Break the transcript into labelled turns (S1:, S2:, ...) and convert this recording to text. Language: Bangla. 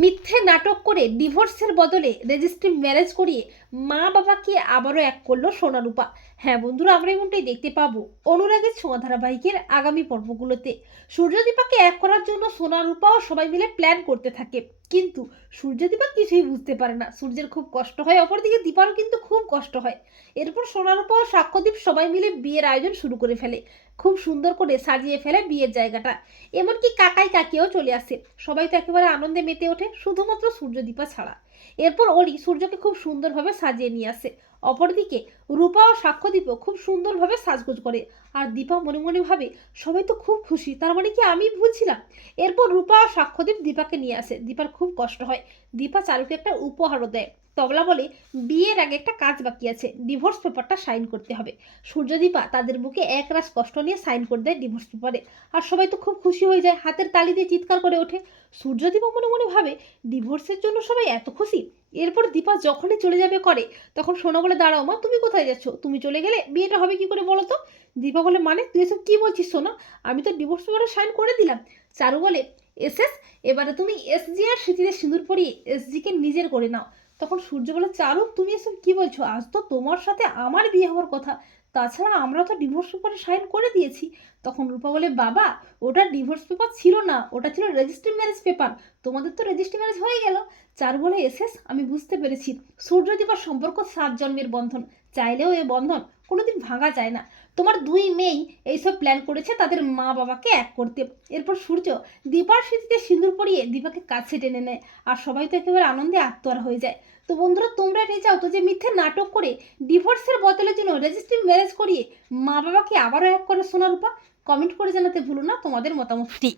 S1: মিথ্যে নাটক করে ডিভোর্সের বদলে রেজিস্ট্রি ম্যারেজ করিয়ে মা বাবাকে আবারও এক করল সোনারূপা। হ্যাঁ বন্ধুরা, আমরা এমনটাই দেখতে পাবো অনুরাগের ছোঁয়া ধারাবাহিকের আগামী পর্বগুলোতে। সূর্যদীপাকে এক করার জন্য সোনারূপাও সবাই মিলে প্ল্যান করতে থাকে। কিন্তু সূর্যদীপা কিছুই বুঝতে পারে না। সূর্যের খুব কষ্ট হয়, অপরদিকে দীপারও কিন্তু খুব কষ্ট হয়। এরপর সোনারূপা ও সাক্ষ্যদীপ সবাই মিলে বিয়ের আয়োজন শুরু করে ফেলে। খুব সুন্দর করে সাজিয়ে ফেলে বিয়ের জায়গাটা। এমনকি কাকাই কাকিও চলে আসে। সবাই তো একেবারে আনন্দে মেতে ওঠে, শুধুমাত্র সূর্যদীপা ছাড়া। এরপর অলি সূর্যকে খুব সুন্দরভাবে সাজিয়ে নিয়ে আসে। অপরদিকে রূপা ও সাক্ষ্যদীপও খুব সুন্দরভাবে সাজগোজ করে। আর দীপা মনে মনে ভাবে, সবাই তো খুব খুশি, তার মানে কি আমি ভুলছিলাম এরপর রূপা ও সাক্ষ্যদীপ দীপাকে নিয়ে আসে। দীপার খুব কষ্ট হয়। দীপা চারুকে একটা উপহারও দেয়। তবলা বলে, বিয়ের আগে একটা কাজ বাকি আছে ডিভোর্স পেপারটা সাইন করতে হবে। সূর্যদীপা তাদের বুকে এক রাশ কষ্ট নিয়ে সাইন করে দেয় ডিভোর্স পেপারে আর সবাই তো খুব খুশি হয়ে যায়, হাতের তালি দিয়ে চিৎকার করে ওঠে। সূর্যদীপা মনে মনে ভাবে ডিভোর্সের জন্য সবাই এত খুশি? এরপর দীপা যখনই চলে যাবে করে তখন সোনা বলে, দাঁড়াও মা, তুমি কোথায় যাচ্ছ? তুমি চলে গেলে বিয়েটা হবে কি করে বলো তো? দীপা বলে মানে তুই এসব কি বলছিস সোনা? আমি তো ডিভোর্স পেপারে সাইন করে দিলাম। চারু বলে, এস এস, এবারে তুমি এসজি আর স্মৃতিতে সিঁদুর পরিয়ে এসজিকে নিজের করে নাও। তখন সূর্য বলে চারুক তুমি এসব কি বলছো? আজ তো তোমার সাথে আমার বিয়ে হওয়ার কথা। তাছাড়া আমরা তো ডিভোর্স পেপারে সাইন করে দিয়েছি। তখন রূপা বলে, বাবা ওটা ডিভোর্স পেপার ছিল না। ওটা ছিল রেজিস্ট্রি ম্যারেজ পেপার তোমাদের তো রেজিস্ট্রি ম্যারেজ হয়ে গেল। চার বলে, এসেস, আমি বুঝতে পেরেছি। সূর্যদীপার সম্পর্ক সাত জন্মের বন্ধন। চাইলেও এ বন্ধন কোনোদিন ভাঙা যায় না। তোমার দুই মেয়েই এইসব প্ল্যান করেছে তাদের মা বাবাকে এক করতে। এরপর সূর্য দীপার স্মৃতিতে সিঁদুর পরিয়ে দীপাকে কাছে টেনে নেয় আর সবাই তো একেবারে আনন্দে আত্মহারা হয়ে যায়। তো বন্ধুরা, তোমরা এটাই চাও তো যে মিথ্যে নাটক করে ডিভোর্সের বদলের জন্য রেজিস্ট্রি ম্যারেজ করিয়ে মা বাবাকে আবারও এক করে সোনারূপা কমেন্ট করে জানাতে ভুলো না তোমাদের মতামতটি।